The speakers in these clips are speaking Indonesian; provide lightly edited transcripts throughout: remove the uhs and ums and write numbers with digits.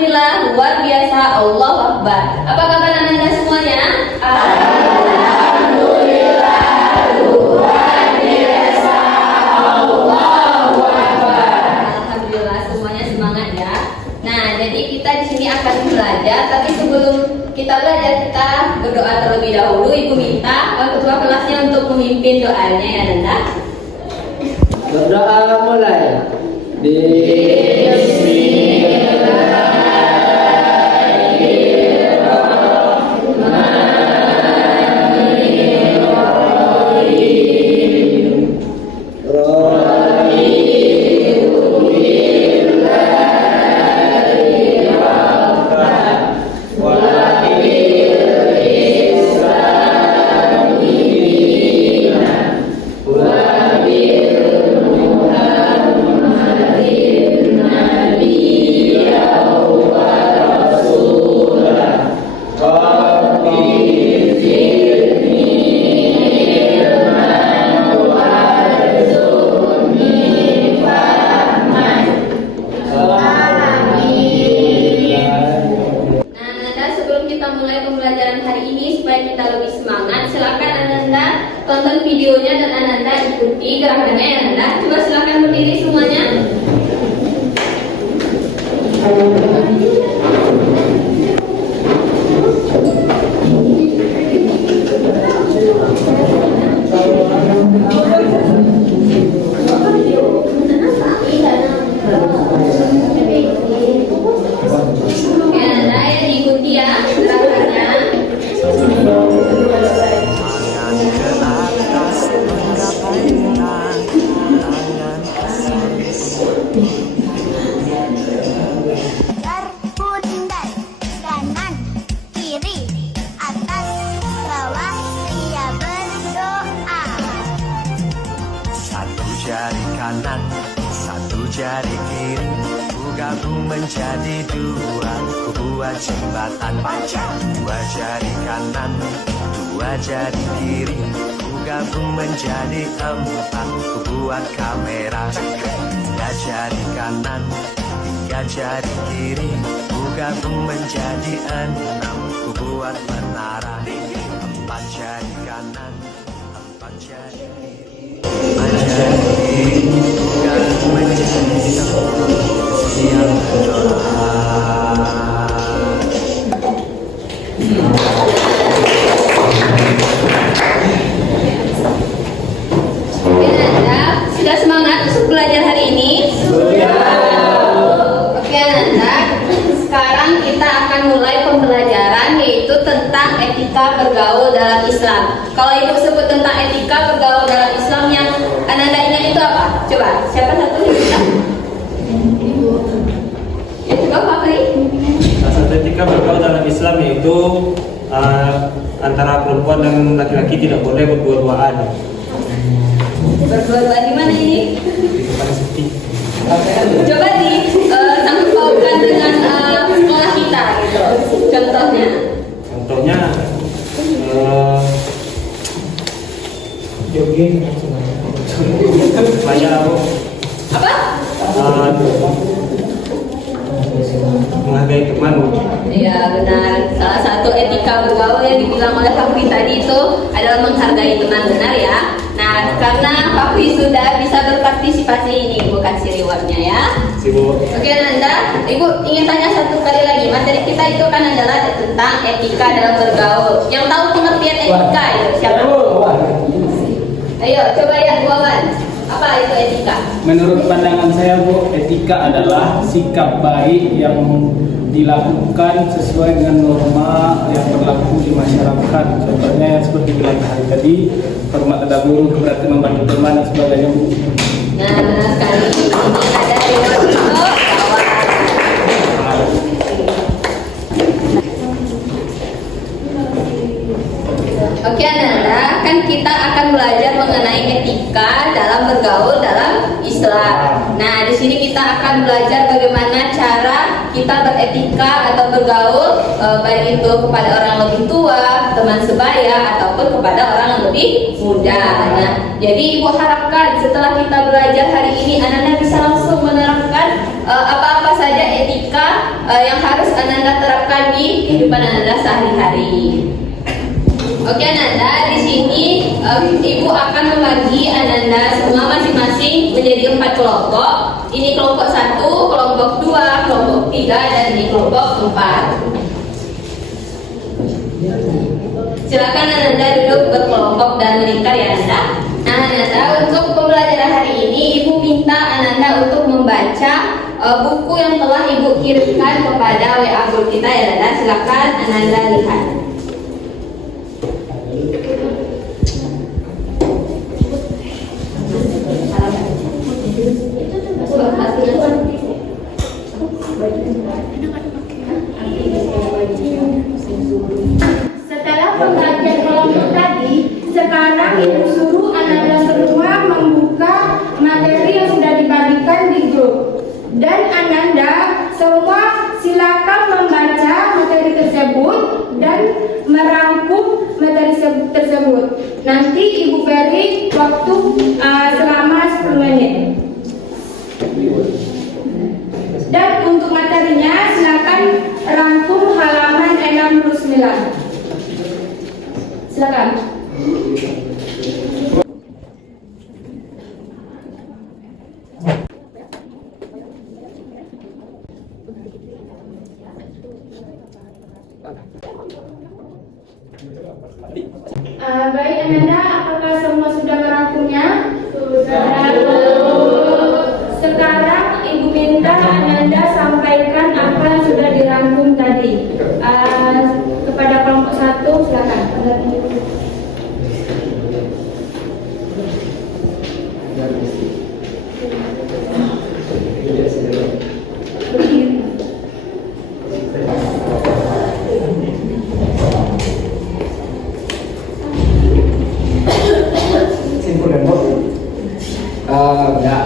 Alhamdulillah, luar biasa, Allahu Akbar. Apa kabar Ananda semuanya? Alhamdulillah, luar biasa, Allahu Akbar. Alhamdulillah, semuanya semangat ya. Nah, jadi kita di sini akan belajar, tapi sebelum kita belajar, kita berdoa terlebih dahulu. Ibu minta ketua kelasnya untuk memimpin doanya ya Nanda. Berdoa mulai. Tonton videonya dan Ananda ikuti gerakannya ya Ananda. Coba silakan berdiri semuanya. Oke Ananda ya, diikuti ya gerakannya. Berpundai kanan kiri atas bawah dia berdoa. Satu jari kanan, satu jari kiri, ku gabung menjadi dua, ku buat jembatan panjang. Dua jari kanan, dua jari kiri, ku gabung menjadi empat, ku buat kamera. Tiga jari kanan, tiga jari kiri, ku gabung menjadi enam, ku buat menara. Empat jari kanan, empat jari kiri, empat jari kiri, ku gabung menjadi sepuluh, siap berdoa. Oke Nanda, sudah semangat untuk belajar hari ini? Oke Nanda, sekarang kita akan mulai pembelajaran yaitu tentang etika bergaul dalam Islam. Kalau ibu sebut tentang etika bergaul dalam Islam yang Ananda ingat itu apa? Coba, siapa satu yang bisa? Ibu. Ya coba Pak Pri. Nah, satu etika bergaul dalam Islam yaitu antara perempuan dan laki-laki tidak boleh berdua-duaan. Berdua-dua di mana ini? Di tempat sepi. Coba sangkut pautkan dengan sekolah kita gitu. Contohnya. Contohnya jogging saya Apa? menghargai teman. Iya benar. Salah satu etika bergaul yang dibilang oleh Pak Pri tadi itu adalah menghargai teman, benar ya. Nah, karena Pak Pri sudah bisa berpartisipasi ini, Ibu kasih rewardnya ya. Sibuk. Oke Nanda, Ibu ingin tanya satu kali lagi. Materi kita itu kan adalah tentang etika dalam bergaul. Yang tahu pengertian etika itu siapa? Ayo, coba ya Wawan. Apa itu etika? Menurut pandangan saya Bu, etika adalah sikap baik yang dilakukan sesuai dengan norma yang berlaku di masyarakat. Contohnya yang seperti bilang hari tadi, hormat terhadap guru, keberatan membantu teman dan sebagainya Bu. Nah, benar sekali. Ini ada reward untuk Wawan. Oke Ananda, kan kita akan belajar mengenai etika dalam bergaul dalam Islam. Nah, di sini kita akan belajar bagaimana cara kita kita beretika atau bergaul baik itu kepada orang yang lebih tua, teman sebaya ataupun kepada orang yang lebih muda. Nah, jadi ibu harapkan setelah kita belajar hari ini Ananda bisa langsung menerapkan apa-apa saja etika yang harus Ananda terapkan di kehidupan Ananda sehari-hari. Oke Ananda, di sini ibu akan membagi Ananda semua masing-masing menjadi 4 kelompok. Ini kelompok 1, kelompok 2, kelompok 3, dan ini kelompok 4. Silakan Ananda duduk berkelompok dan melingkar ya Ananda. Nah Ananda, untuk pembelajaran hari ini ibu minta Ananda untuk membaca buku yang telah ibu kirimkan kepada WA group kita ya Ananda. Silakan Ananda lihat. Setelah pembagian kelompok tadi, sekarang ibu suruh Ananda semua membuka materi yang sudah dibagikan di grup. Dan Ananda semua silakan membaca materi tersebut dan merangkum materi tersebut. Nanti ibu beri waktu selama 10 menit. Dan untuk materinya silakan rangkum halaman 69. Silakan. Baik Ananda, apakah semua sudah merangkumnya? Sudah. Sekarang ibu minta Ananda sampaikan apa yang sudah dirangkum tadi. Kepada kelompok 1 silakan.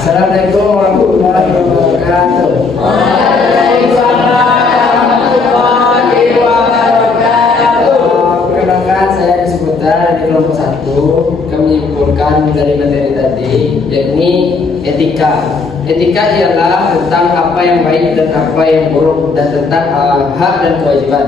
Assalamualaikum warahmatullahi wabarakatuh. Perkenalkan, saya Disputa dari kelompok 1. Kami menyimpulkan dari materi tadi, yakni etika. Etika ialah tentang apa yang baik dan apa yang buruk, dan tentang hak dan kewajiban.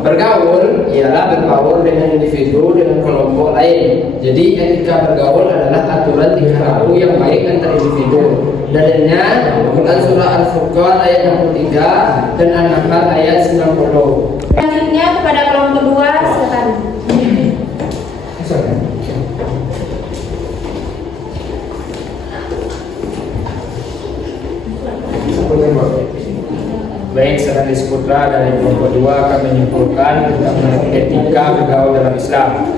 Bergaul ialah bergaul dengan individu dengan kelompok lain. Jadi etika bergaul adalah aturan tingkah laku yang baik antar individu. Dalilnya Quran surah Al-Furqan ayat 63 dan An-Nahl ayat 90. Selanjutnya kepada kelompok 2 silakan. Baik, saya Disputra dari kelompok 2 akan menyimpulkan tentang etika bergaul dalam Islam.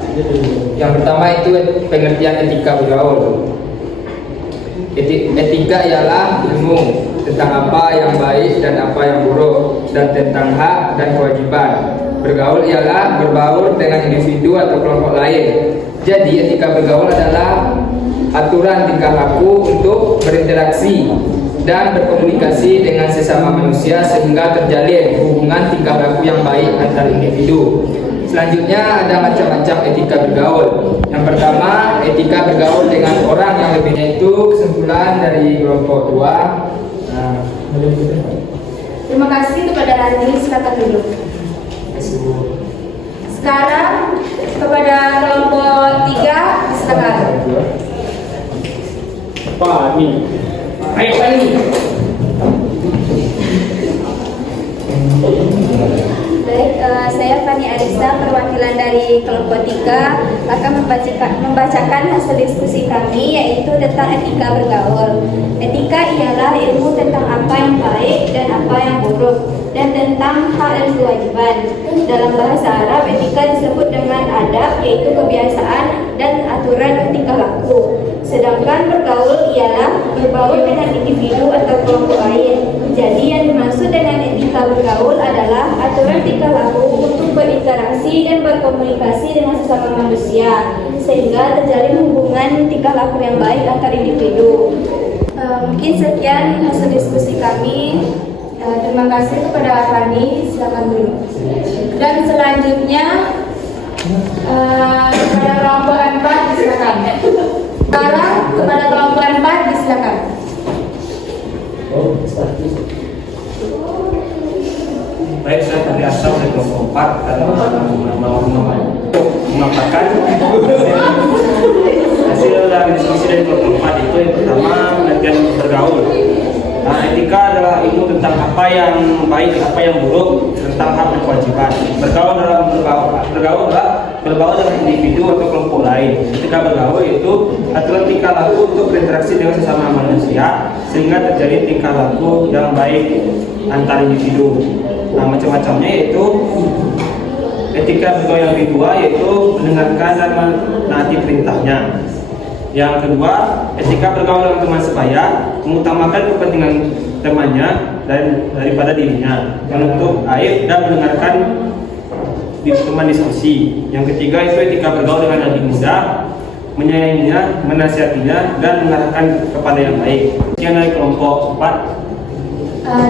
Yang pertama itu pengertian etika bergaul. Etika ialah ilmu tentang apa yang baik dan apa yang buruk, dan tentang hak dan kewajiban. Bergaul ialah berbaur dengan individu atau kelompok lain. Jadi etika bergaul adalah aturan tingkah laku untuk berinteraksi dan berkomunikasi dengan sesama manusia sehingga terjalin hubungan tingkah laku yang baik antar individu. Selanjutnya ada macam-macam etika bergaul. Yang pertama, etika bergaul dengan orang yang lebih, yaitu kesimpulan dari kelompok 2. Terima kasih kepada Rani, silakan duduk. Sekarang kepada kelompok 3 silakan. Pani. Ayo Pani. Baik, saya Fani Arisa, perwakilan dari kelompok 3 akan membacakan hasil diskusi kami, yaitu tentang etika bergaul. Etika ialah ilmu tentang apa yang baik dan apa yang buruk, dan tentang hak dan kewajiban. Dalam bahasa Arab, etika disebut dengan adab, yaitu kebiasaan dan aturan tingkah laku. Sedangkan bergaul ialah berbaur dengan individu atau kelompok lain. Jadi yang dimaksud dengan etika bergaul adalah aturan tingkah laku untuk berinteraksi dan berkomunikasi dengan sesama manusia, sehingga terjalin hubungan tingkah laku yang baik antar individu. Mungkin sekian hasil diskusi kami. Terima kasih kepada Fani, silakan dulu. Dan selanjutnya kepada kelompok 4 silakan. Sekarang kepada kelompok 4 silakan. Baik, saya dari asal dari kelompok 4 dan mau mengatakan hasil dari diskusi dari kelompok 4 itu yang pertama pengertian bergaul. Nah, etika adalah ilmu tentang apa yang baik dan apa yang buruk, tentang hak dan kewajiban. Bergaul dengan individu atau kelompok lain. Ketika bergaul itu aturan tingkah laku untuk berinteraksi dengan sesama manusia sehingga terjadi tingkah laku yang baik antar individu. Nah, macam-macamnya yaitu etika bergaul yang kedua yaitu mendengarkan dan menaati perintahnya. Yang kedua, etika bergaul dengan teman sebaya, mengutamakan kepentingan temannya daripada dirinya, menutup aib dan mendengarkan teman diskusi. Yang ketiga itu etika bergaul dengan adik muda, menyayanginya, menasihatinya, dan mengarahkan kepada yang baik. Sekian dari kelompok 4.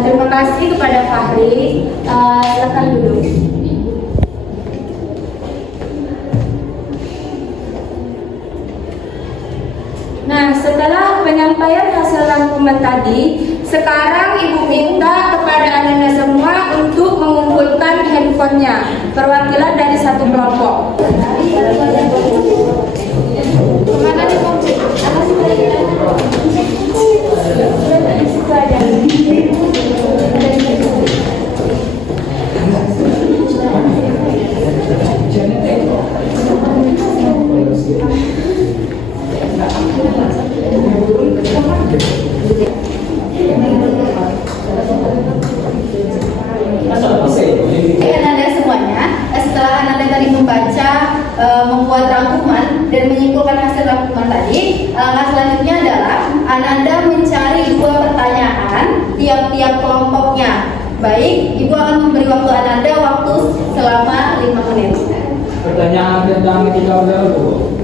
Terima kasih kepada Fahri. Silakan duduk. Nah, setelah penyampaian hasil rangkuman tadi, sekarang Ibu minta kepada Anda semua untuk mengumpulkan handphonenya, perwakilan dari satu kelompok. Kemana nih, Om? Anda semuanya, setelah Anda tadi membaca, membuat rangkuman dan menyimpulkan hasil rangkuman tadi, langkah selanjutnya adalah Anda mencari 2 pertanyaan tiap-tiap kelompoknya. Baik, Ibu akan memberi waktu Anda waktu selama 5 menit. Pertanyaan tentang etika bergaul.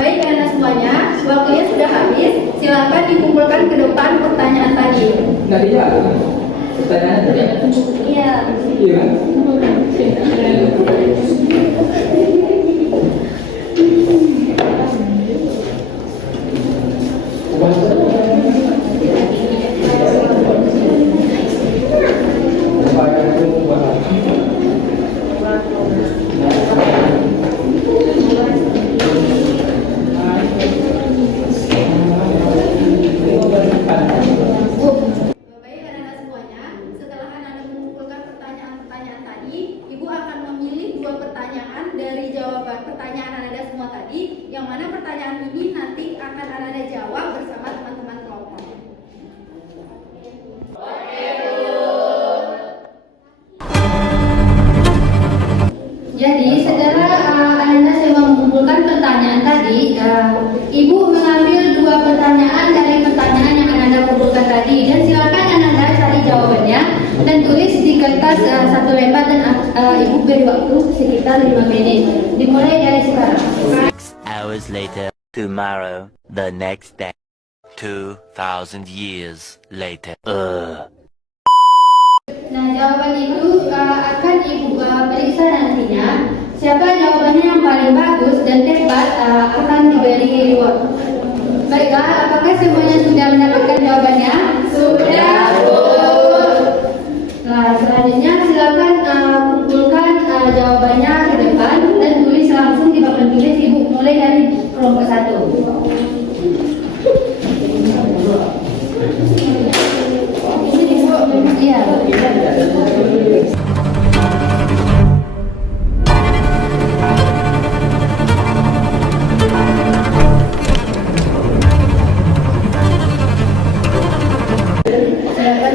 Baik, Anda semuanya, waktunya sudah habis. Silakan dikumpulkan ke depan pertanyaan tadi. Nggak dia, pertanyaan tadi. Iya. Iya kan? Baik, Anda semuanya, setelah Anda mengumpulkan pertanyaan-pertanyaan tadi, Ibu akan memilih 2 pertanyaan dari jawaban pertanyaan Anda semua tadi, yang mana pertanyaan ini nanti akan Anda jawab bersama teman-teman kelompok. Jadi setelah Anda semua mengumpulkan pertanyaan tadi, Ibu mengambil 2 pertanyaan dari pertanyaan yang Anda kumpulkan tadi, dan silakan Anda cari jawabannya dan tulis di kertas 1 lembar, dan Ibu beri waktu sekitar 5 menit. Dimulai dari sekarang. 6 hours later, tomorrow, the next day, 2,000 years later. Nah, jawaban itu akan Ibu periksa nantinya. Siapa jawabannya yang paling bagus dan tepat akan diberi reward. Baiklah, apakah semuanya sudah mendapatkan jawabannya? Sudah, Bu. Nah, selanjutnya silakan kumpulkan jawabannya ke depan dan tulis langsung di papan tulis Ibu, mulai dari kelompok 1. Iya. Silakan.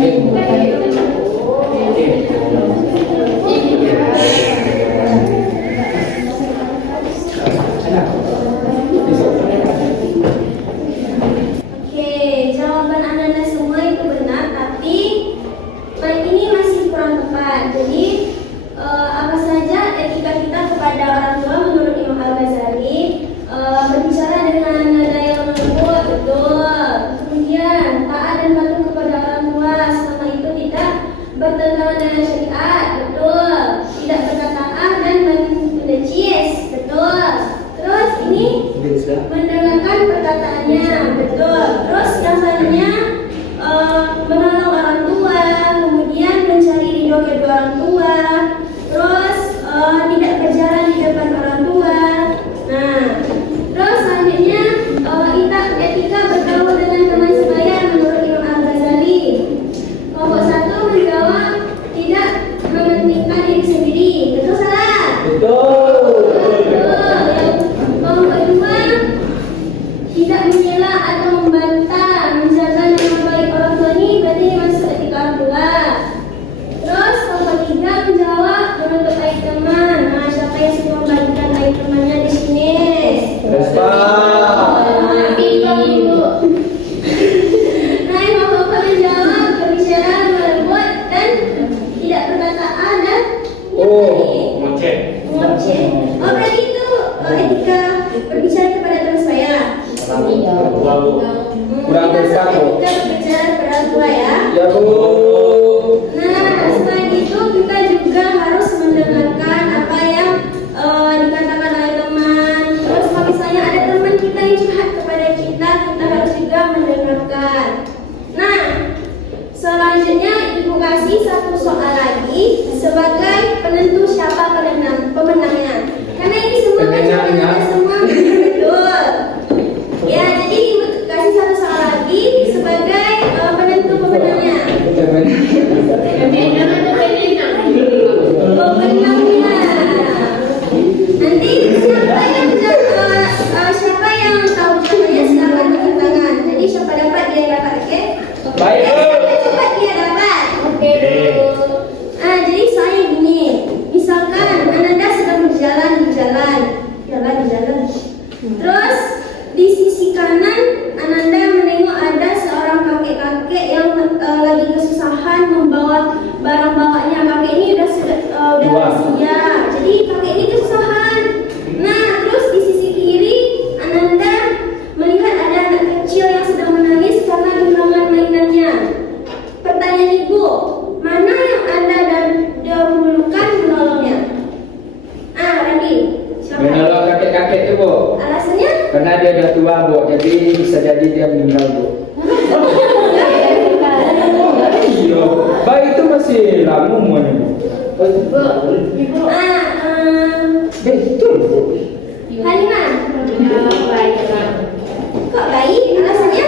Oh, berarti itu etika berbicara kepada teman saya. Kurang besar, Bu. Etika berbicara kepada orang tua ya. Ya, Bu. Nah, selain itu kita juga harus mendengarkan apa yang dikatakan oleh teman. Terus kalau misalnya ada teman kita yang curhat kepada kita, kita harus juga mendengarkan. Nah, selanjutnya Ibu kasih satu soal lagi sebagai penentu siapa pemenangnya. Karena ini semua Pemenangnya. semua betul. Ya, jadi Ibu kasih satu soal lagi sebagai penentu pemenangnya. Pemenangnya. Nanti siapa yang tahu jawabannya silakan angkat tangan. Jadi siapa dapat dia dapat, oke? Baik, Bu. Cepat dia dapat. Oke. Jadi saya gini, misalkan Ananda sedang berjalan di jalan. Terus di sisi kanan Ananda menengok ada seorang kakek-kakek yang lagi kesusahan membawa barang bawaannya. Kakek ini udah usia. Jadi kakek ini kesusahan. Nah, terus di sisi kiri Ananda melihat ada anak kecil yang sedang menangis karena kehilangan mainannya. Pertanyaan Ibu, mana yang Anda dahulukan menolongnya? Randy, siapa? Menolong kakek-kakek itu, Bu. Alasannya? Karena dia udah tua, Bu. Jadi bisa jadi dia meninggal, Bu. Iya. Bayi itu masih lama umurnya, Bu. Betul, Bu. Halimah? Kok bayi? Alasannya?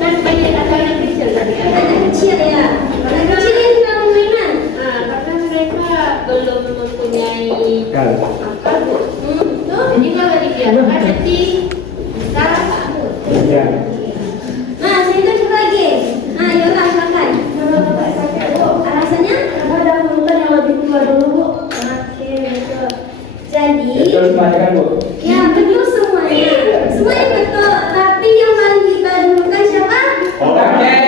Kan banyak anak kecil tadi. Anak kecil ya. Anak kecil yang tidak mainan. Karena mereka belum mempunyai akal, Bu. Jadi kalau dibiarkan nanti bisa Iya. Nah, saya tunjuk lagi. Nah, Yola silakan. Alasannya? Karena dahulukan yang lebih tua dulu, Bu. Oke, betul. Jadi, Betul semuanya kan, Bu? ya betul semuanya. Semuanya betul. Tapi yang paling kita dahulukan siapa? Kakek.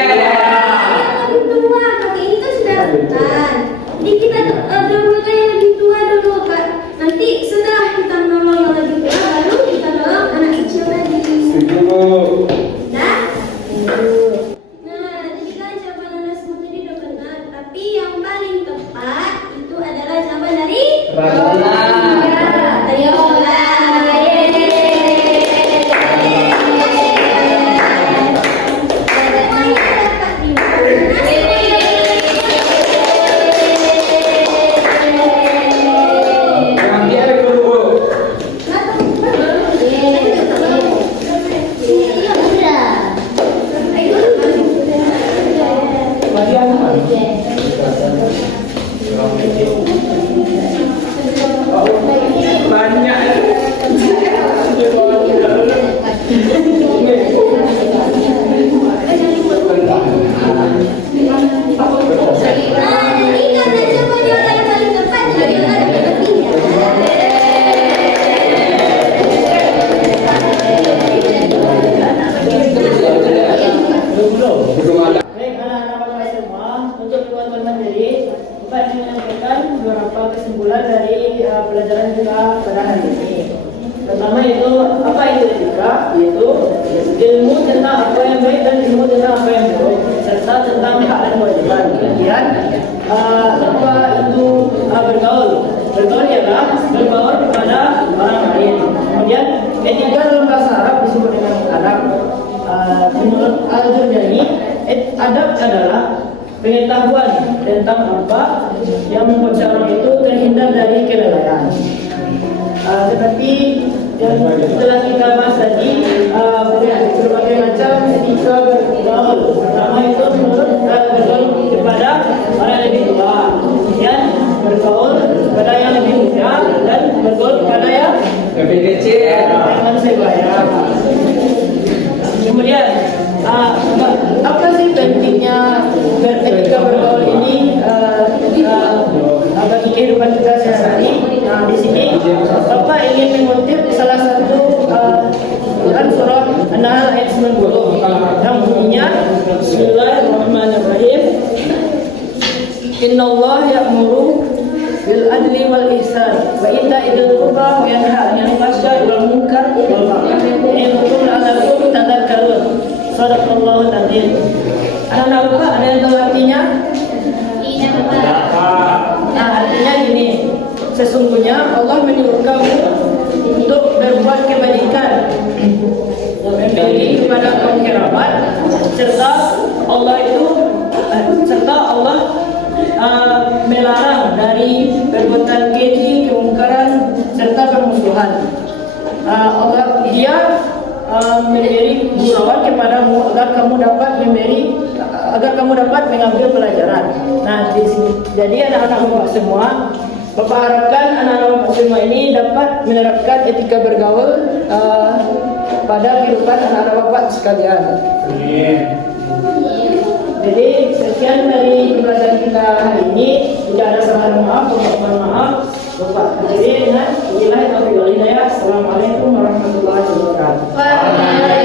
Yang lebih tua. Kakek ini kan sudah rentan. Jadi kita dahulukan yang lebih tua dulu, Pak. Nanti setelah kita menolong yang lebih tua, baru kita nolong anak kecil tadi. Setuju, Bu. Nah, jadi kan jawaban Anda semua tadi udah benar. Tapi yang paling tepat itu adalah jawaban dari Ragunan. dari Yola. Yang dia ada dulu, Bu. Banyak. Nah, jadi karena jawaban Yola yang paling tepat, jadi Yola dapat lebih ya. Baik anak-anak kelas semua, untuk kekuatan mandiri, Bapak ingin menyampaikan beberapa kesimpulan dari pelajaran kita pada hari ini. Pertama itu apa itu etika? Yaitu ilmu tentang apa yang baik dan ilmu tentang apa yang buruk, serta tentang hak dan kewajiban. Kemudian apa itu bergaul? Bergaul ialah bergaul kepada orang lain. Kemudian etika dalam bahasa Arab disebut dengan adab. Menurut Al-Jurjani, adab adalah pengetahuan tentang apa yang membuat seorang itu terhindar dari kelalaian. Tetapi yang telah kita bahas tadi berbagai macam etika bergaul. Pertama itu menurut bergaul kepada orang yang lebih tua, kemudian bergaul kepada yang lebih muda, dan bergaul kepada yang Lebih kecil. manusia bahaya. Kemudian apa sih pentingnya etika bergaul ini bagi kehidupan kita sehari-hari? Nah, di sini Bapak ingin mengutip salah satu Quran surah An-Nahl ayat 90 yang bunyinya Bismillahirrahmanirrahim. Innallaha ya'muru bil adli wal ihsan wa ita'il qurba wa yanha 'anil fahsya'i wal munkar wal baghi ya'idukum la'allakum tadhakkarun. Shadaqallahu al-'azim. Anak-anak Bapak, ada yang tahu artinya? Nah, artinya gini, sesungguhnya Allah menyuruh kamu untuk berbuat kebajikan, memberi kepada kaum kerabat, serta Allah melarang dari perbuatan keji, kemungkaran, serta permusuhan. Dia memberi gurauan kepadamu agar kamu dapat mengambil pelajaran. Nah, di sini. Jadi anak-anak Bapak semua, Bapak harapkan anak-anak Bapak semua ini dapat menerapkan etika bergaul pada kehidupan anak-anak Bapak sekalian. Jadi sekian dari pelajaran kita hari ini. Tidak ada salah maaf, mohon maaf. Bapak, jadi ingat, Assalamualaikum warahmatullahi wabarakatuh.